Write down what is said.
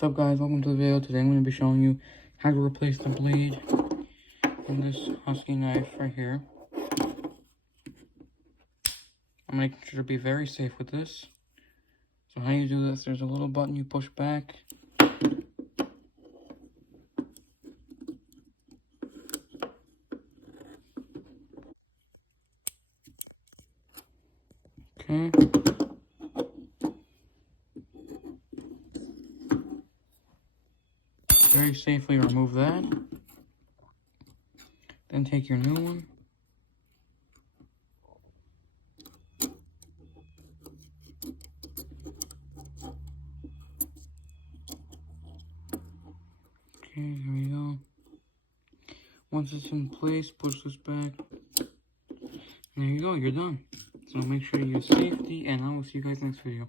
What's up guys, welcome to the video. Today I'm going to be showing you how to replace the blade in this husky knife right here. I'm making sure to be very safe with this. So how you do this, there's a little button you push back. Okay. Very safely remove that. Then take your new one. Okay, here we go. Once it's in place, push this back. And there you go, you're done. So make sure you use safety, and I will see you guys next video.